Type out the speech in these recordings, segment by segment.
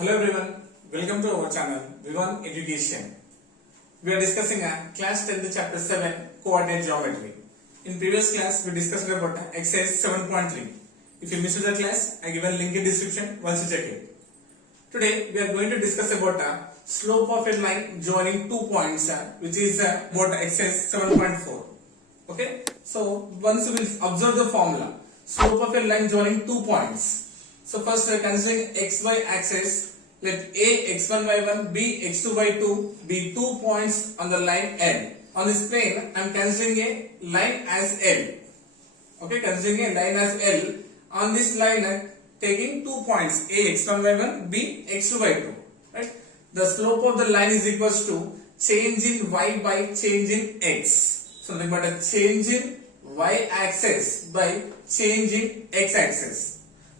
Hello everyone, welcome to our channel VIVAN Education. We are discussing class 10th chapter 7 coordinate geometry. In previous class we discussed about exercise 7.3. If you missed the class, I given link in description once you check it. Today we are going to discuss about slope of a line joining 2 points which is about exercise 7.4. Okay, so once we will observe the formula, slope of a line joining 2 points. So first we are considering xy axis. Let A x1 y1 B x2 y2 be 2 points on the line L. On this plane I am considering a line as L. Okay, considering a line as L. On this line taking 2 points A x1 y1 B x2 y2. Right? The slope of the line is equals to change in y by change in x. So nothing but a change in y axis by change in x axis.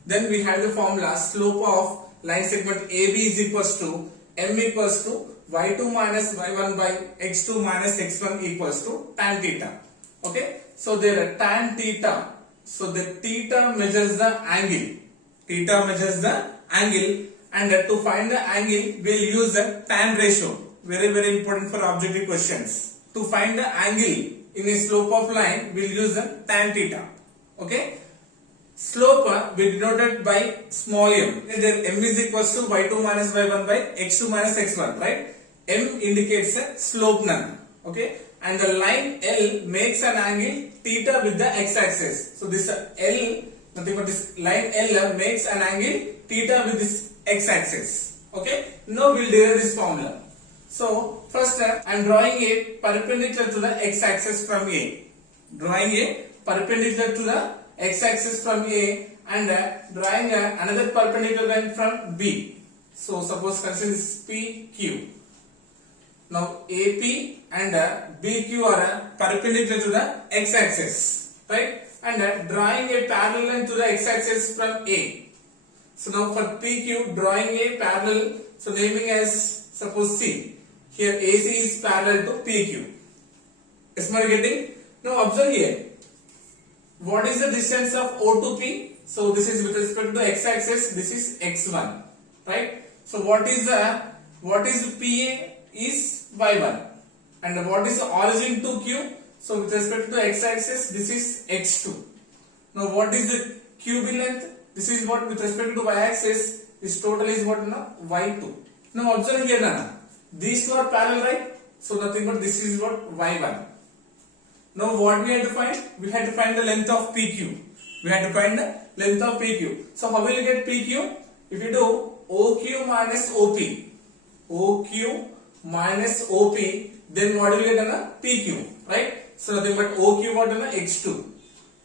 Then we have the formula slope of line segment AB is equals to m equals to y2 minus y1 by x2 minus x1 equals to tan theta. Okay, so there tan theta. So the theta measures the angle. Theta measures the angle, and to find the angle we'll use the tan ratio. Very important for objective questions. To find the angle in a slope of line we'll use the tan theta. Okay. Slope we denoted by small m. There m is equals to y2 minus y1 by x2 minus x1, right? M indicates a slope none. Okay, and the line L makes an angle theta with the x-axis. So this L, nothing but this line L makes an angle theta with this x-axis. Okay, now we'll derive this formula. So first I am drawing a perpendicular to the x-axis from A. Drawing a perpendicular to the x-axis from A and drawing another perpendicular line from B. So suppose consider this PQ. Now AP and BQ are perpendicular to the x-axis, right? And drawing a parallel line to the x-axis from A. So now for PQ, drawing a parallel, so naming as suppose C. Here AC is parallel to PQ. Is my getting? Now observe here. What is the distance of O to P? So this is with respect to x-axis. This is x1, right? So what is PA is y1, and what is the origin to Q? So with respect to x-axis, this is x2. Now what is the QB length? This is what with respect to y-axis. This total is what now y2. Now observe here, Nana. These two are parallel, right? So nothing but this is what y1. Now what we had to find? We had to find the length of PQ. We had to find the length of PQ. So how will you get PQ? If you do OQ minus OP. OQ minus OP, then what will you get on PQ, right? So nothing but OQ what on x2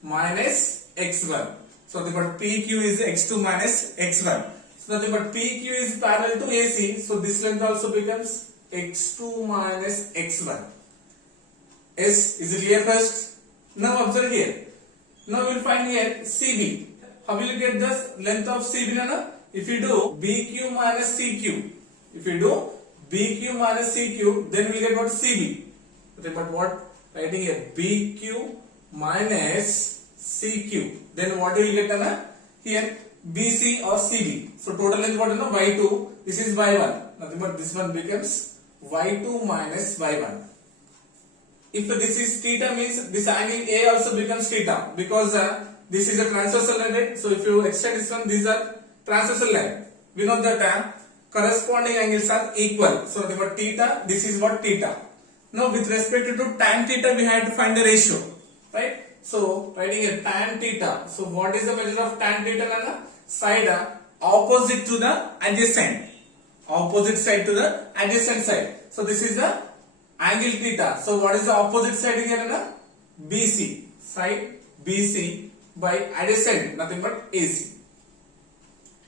minus x1. So nothing but PQ is x2 minus x1. So nothing but PQ is parallel to AC. So this length also becomes x2 minus x1. Is it clear first? Now observe here. Now we will find here CB. How will you get the length of CB, Nana? If you do BQ minus CQ. If you do BQ minus CQ, then we get what CB. But what? Writing here BQ minus CQ. Then what will you get, Nana? Here BC or CB. So total length what, Nana? Y2. This is Y1. Nothing but this one becomes Y2 minus Y1. If this is theta, means this angle A also becomes theta, because this is a transversal line, right? So if you extend this one, these are transversal line. We know that corresponding angles are equal. So what theta, this is what theta. Now with respect to tan theta, we had to find the ratio, right? So writing here tan theta. So what is the measure of tan theta, Nana? Side opposite to the adjacent. Opposite side to the adjacent side. So this is the angle theta. So what is the opposite side here, Nana? BC. Side BC by adjacent, nothing but AC.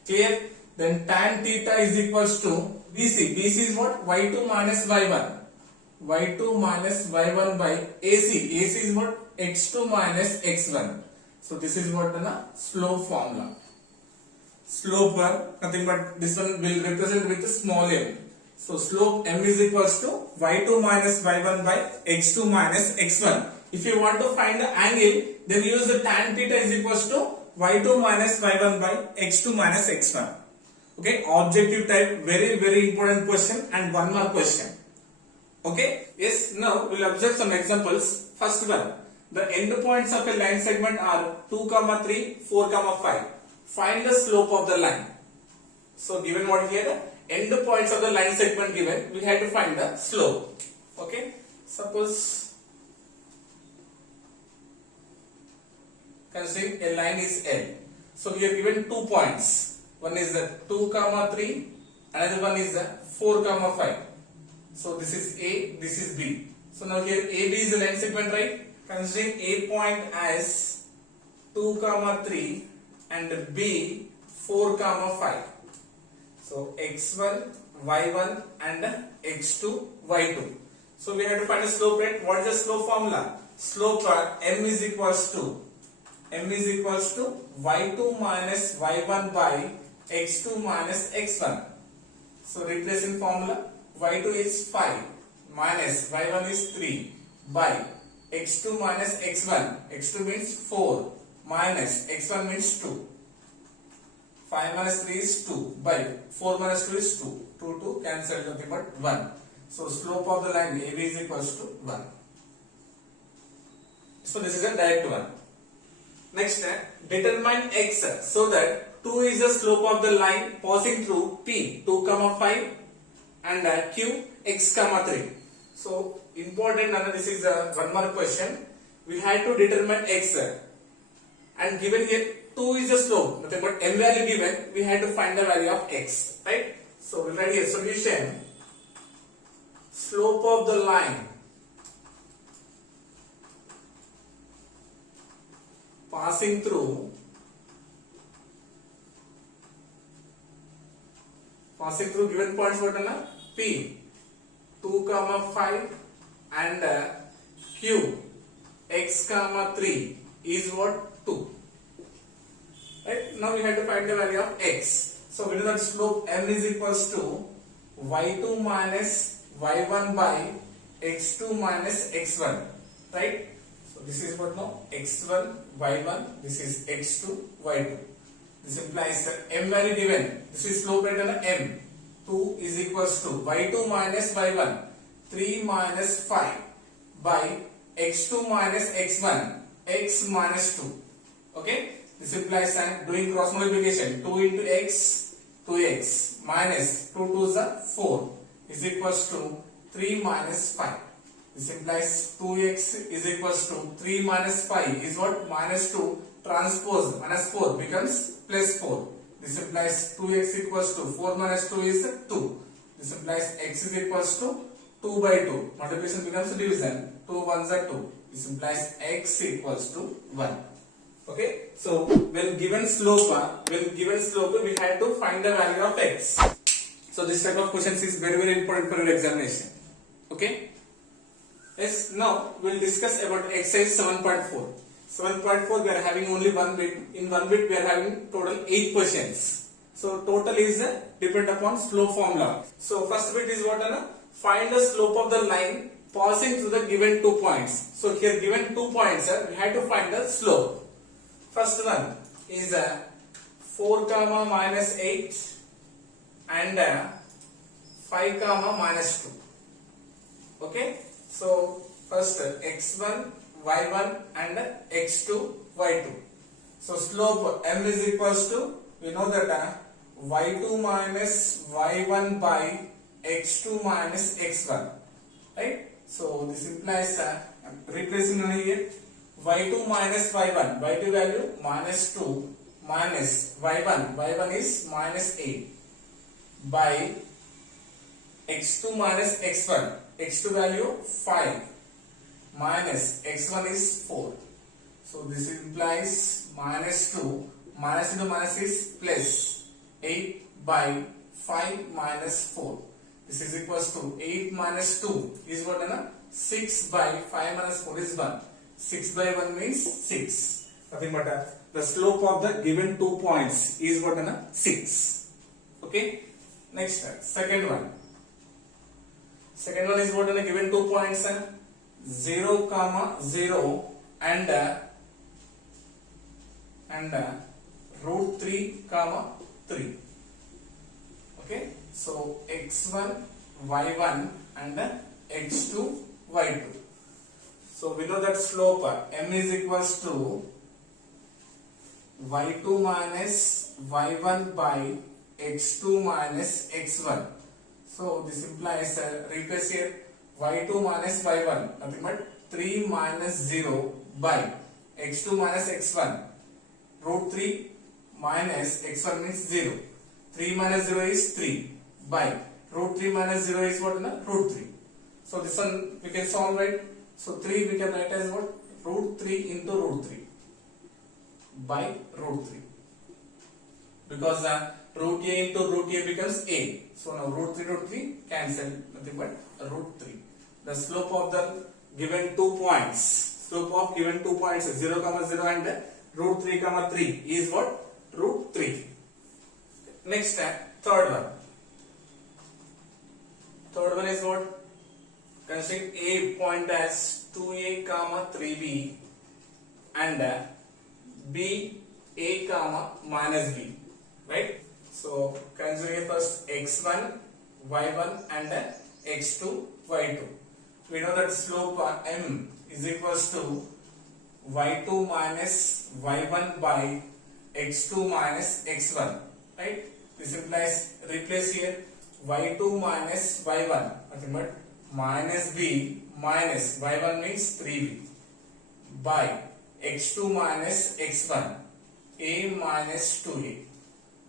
Clear? Then tan theta is equals to BC. BC is what? Y2 minus Y1. Y2 minus Y1 by AC. AC is what? X2 minus X1. So this is what the slope formula. Slope, nothing but this one will represent with a small m. So slope m is equals to y2 minus y1 by x2 minus x1. If you want to find the angle, then use the tan theta is equals to y2 minus y1 by x2 minus x1. Okay, objective type, very important question and one more question. Okay, yes, now we'll observe some examples. First one, the endpoints of a line segment are 2, 3, 4, 5. Find the slope of the line. So given what here, endpoints of the line segment given, we have to find the slope. Okay, suppose considering a line is L. So we are given 2 points. One is the 2, 3, another one is the 4, 5. So this is A, this is B. So now here AB is the line segment, right? Considering A point as 2, 3 and B 4, 5. So x1, y1 and x2, y2. So we have to find the slope rate. What is the slope formula? Slope m is equals to y2 minus y1 by x2 minus x1. So replace in formula. Y2 is 5 minus y1 is 3 by x2 minus x1. x2 means 4 minus x1 means 2. 5 minus 3 is 2 by 4 minus 2 is 2. 2 cancel nothing but 1. So slope of the line AB is equals to 1. So this is a direct one. Next, determine x so that 2 is the slope of the line passing through P 2, 5 and Q x, 3. So important, and this is one more question. We had to determine x and given here 2 is the slope, nothing but m value given, we had to find the value of x, right? So we'll write here solution. Slope of the line passing through given points what are P 2, 5 and Q x, 3 is what 2. Right? Now we have to find the value of x. So we know that slope m is equals to y2 minus y1 by x2 minus x1. Right? So this is what now x1, y1, this is x2, y2. This implies that m value given. This is slope rate on m. 2 is equals to y2 minus y1, 3 minus 5 by x2 minus x1, x minus 2. Okay? This implies I'm doing cross multiplication. 2 into x, 2x minus 2 to the 4 is equals to 3 minus 5. This implies 2x is equals to 3 minus 5 is what? Minus 2 transpose minus 4 becomes plus 4. This implies 2x equals to 4 minus 2 is 2. This implies x is equals to 2 by 2. Multiplication becomes division. 2 1s are 2. This implies x equals to 1. Okay. So when given slope, we had to find the value of x. So this type of questions is very important for your examination. Okay. Yes. Now we will discuss about exercise 7.4. 7.4 we are having only one bit. In one bit we are having total 8 questions. So total is depend upon slope formula. So first bit is what? Find the slope of the line passing through the given 2 points. So here given 2 points, we have to find the slope. First one is 4, minus 8 and 5, minus 2. Okay. So first x1, y1 and x2, y2. So slope m is equals to, we know that y2 minus y1 by x2 minus x1. Right? So this implies replacing here y2 minus y1, y2 value minus 2 minus y1 is minus 8 by x2 minus x1, x2 value 5 minus x1 is 4. So this implies minus 2, minus into minus is plus 8 by 5 minus 4. This is equals to 8 minus 2 is what? 6 by 5 minus 4 is 1. 6 by 1 means 6. Nothing but the slope of the given 2 points is what? 6. Okay. Next, second one. Second one is what? Given 2 points 0, 0 and root 3, 3. Okay, so x1, y1 and x2, y2. So we know that slope m is equals to y2 minus y1 by x2 minus x1. So this implies replace here y2 minus y1, nothing but 3 minus 0 by x2 minus x1, root 3 minus x1 means 0. 3 minus 0 is 3 by root 3 minus 0 is what? Root 3. So this one we can solve, right? So 3 we can write as what? Root 3 into root 3 by root 3. Because root a into root a becomes a. So now root 3 cancel, nothing but root 3. The slope of the given 2 points, slope of given 2 points 0, 0 and root 3, 3 is what? Root 3. Next third one. Third one is what? Consider a point as 2a, 3b and b a, minus b, right? So consider first x1, y1 and x2, y2. We know that slope m is equals to y2 minus y1 by x2 minus x1, right? This implies replace here y2 minus y1, nothing but minus b minus y1 means 3b by x2 minus x1 a minus 2a.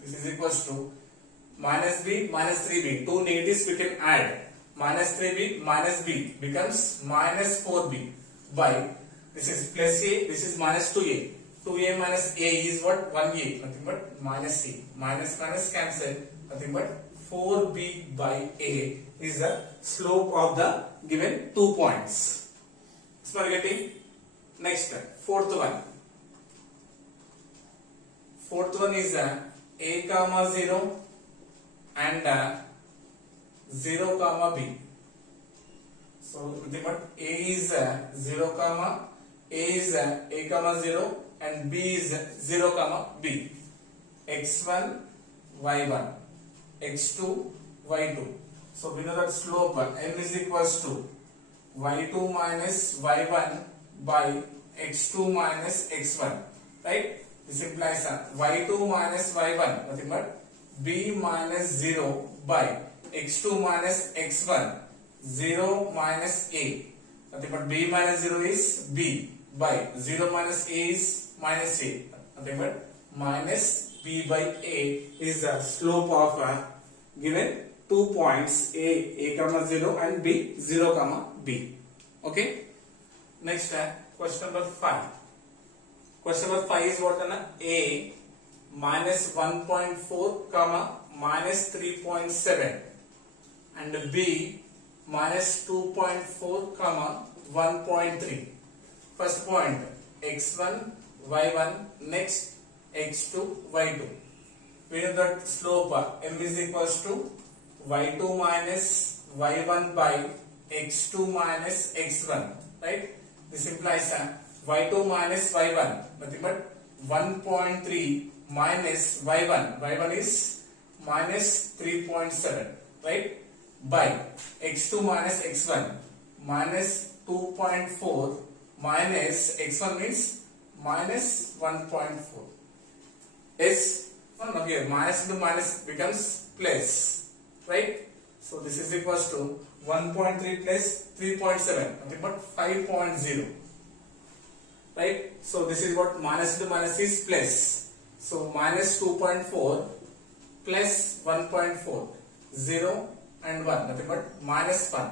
This is equals to minus b minus 3b. Two negatives we can add. Minus 3b minus b becomes minus 4b by, this is plus a, this is minus 2a. 2a minus a is what? 1a, nothing but minus a. Minus minus cancel, nothing but 4b by a is the slope of the given 2 points. So we are getting next fourth one. Fourth one is a, 0 and 0, b. So nothing but a is 0, a is a, 0 and b is 0, b. x1, y1, x2, y2. So we know that slope m is equals to y2 minus y1 by x2 minus x1, right? This implies y2 minus y1, nothing but b minus 0 by x2 minus x1, 0 minus a, nothing but b minus 0 is b by 0 minus a is minus a, nothing but minus b by a is the slope of given 2 points a, 0 and b, 0, b. Okay. Next question number 5. Question number 5 is what? A minus 1.4, minus 3.7 and b minus 2.4, 1.3. First point x1, y1, next x2, y2. We know that slope m is equals to y2 minus y1 by x2 minus x1, right? This implies y2 minus y1, nothing but 1.3 minus y1. y1 is minus 3.7, right? By x2 minus x1 minus 2.4 minus x1 means minus 1.4. Yes, no, here minus into minus becomes plus, right? So this is equals to 1.3 plus 3.7, nothing but 5.0, right? So this is what minus into minus is plus. So minus 2.4 plus 1.4, 0 and 1, nothing but minus 1.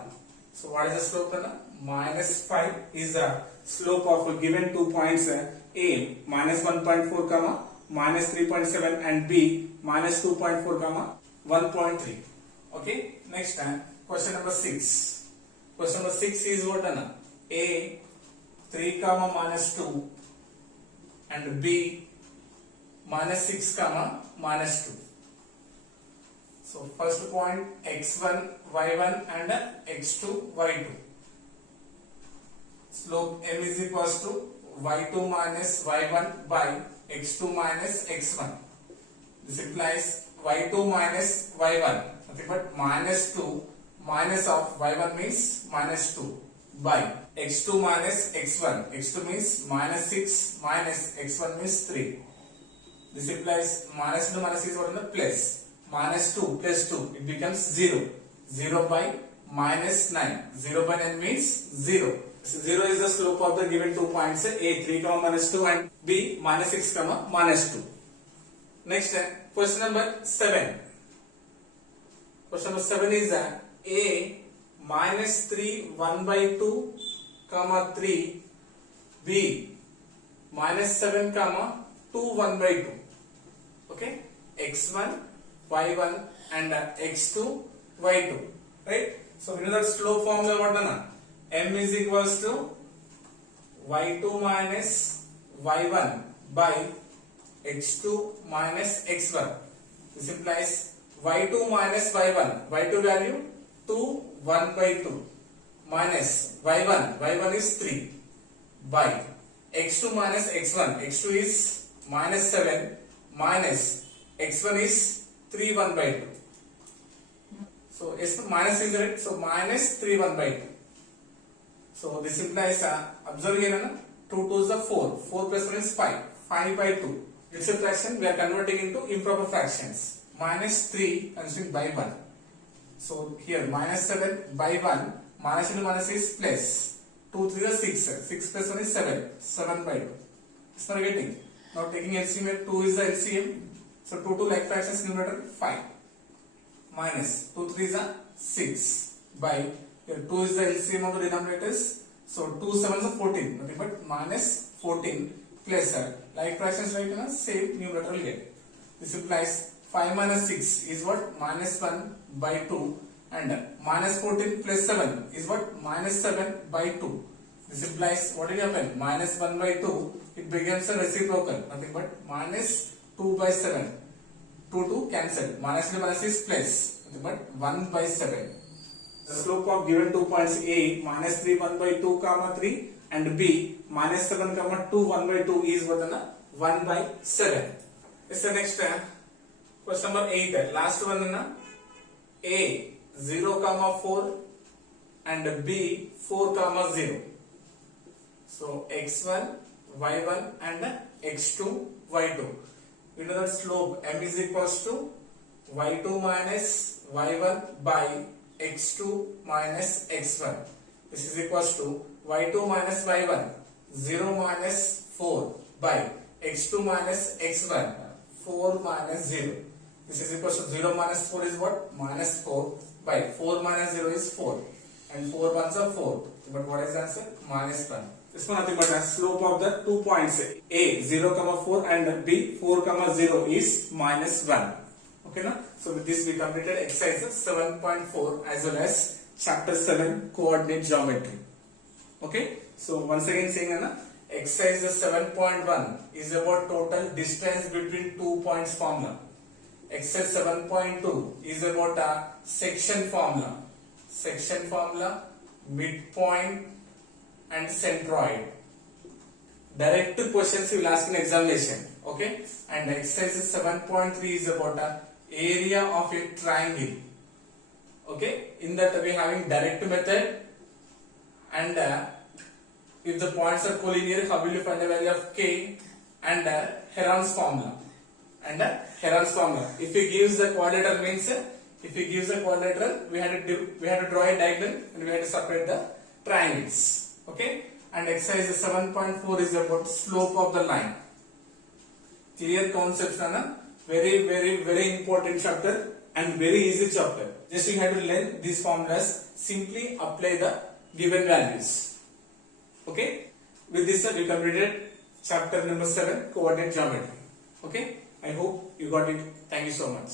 So what is the slope? Minus 5 is the slope of a given 2 points a minus 1.4, minus 3.7 and b minus 2.4, 1.3. Okay. Next question number 6. Question number 6 is what? A 3, minus 2 and b minus 6, minus 2. So first point x1, y1 and x2, y2. Slope m is equals to y2 minus y1 by x2 minus x1. This implies y2 minus y1, nothing but minus 2 minus of y1 means minus 2 by x2 minus x1, x2 means minus 6 minus x1 means 3. This implies minus 2 minus 6 what is the plus, minus 2 plus 2 it becomes 0, 0 by minus 9, 0 by 9 means 0. So 0 is the slope of the given 2 points a 3 comma minus 2 and b minus 6 comma minus 2. Next question number 7. Question number 7 is a minus 3 1 by 2 comma 3 b minus 7 comma 2 1 by 2. Okay, x1 y1 and x2 y2, right? So we know that slope formula what na, m is equals to y2 minus y1 by x2 minus x1. This implies y2 minus y1, y2 value 2 1 by 2 minus y1 is 3 by x2 minus x1, x2 is minus 7 minus x1 is 3 1 by 2. So it's minus is right, so minus 3 1 by 2. So this implies observe here 2 2 is the 4, 4 plus 1 is 5, 5 by 2. It's a fraction we are converting into improper fractions. Minus 3 considering by 1. So here minus 7 by 1, minus into minus is plus. 2 3 is 6, 6 plus 1 is 7, 7 by 2. It's not getting. Now taking LCM here, 2 is the LCM. So 2 like fractions numerator 5. Minus 2 3 is a 6 by here 2 is the LCM of the denominators. So 2 7 is a 14, nothing but minus 14 plus like fractions right now same numerator will get. This implies 5 minus 6 is what, minus 1 by 2 and minus 14 plus 7 is what, minus 7 by 2. This implies what will happen, minus 1 by 2 it becomes a reciprocal, nothing but minus 2 by 7. 2 cancel, minus into minus is plus, nothing but 1 by 7. The slope of given 2 points a minus 3 1 by 2 comma 3 and b minus 7 comma 2 1 by 2 is what, 1 by 7. This is the next question number 8. Last one a 0 comma 4 and b 4 comma 0. So x1 y1 and x2 y2. We know that slope m is equals to y2 minus y1 by x2 minus x1. This is equals to y2 minus y1 0 minus 4 by x2 minus x1 4 minus 0. This is equals to 0 minus 4 is what? Minus 4 by 4 minus 0 is 4 and 4 ones are 4. But what is the answer? Minus 1. This one nothing but the slope of the 2 points a 0 comma 4 and b 4 comma 0 is minus 1. Okay na? So with this we completed exercise 7.4 as well as chapter 7 coordinate geometry. Okay, so once again saying exercise 7.1 is about total distance between 2 points formula. Exercise 7.2 is about a section formula, midpoint and centroid. Direct questions you will ask in examination. Okay, and exercise 7.3 is about a area of a triangle. Okay, in that we are having direct method and if the points are collinear, how will you find the value of k and Heron's formula? If he gives the quadrilateral means, we had to draw a diagonal and we had to separate the triangles. Okay, and exercise 7.4 is about slope of the line. Clear concepts, very important chapter and very easy chapter. Just you have to learn these formulas. Simply apply the given values. Okay, with this we completed chapter number 7 coordinate geometry. Okay, I hope you got it. Thank you so much.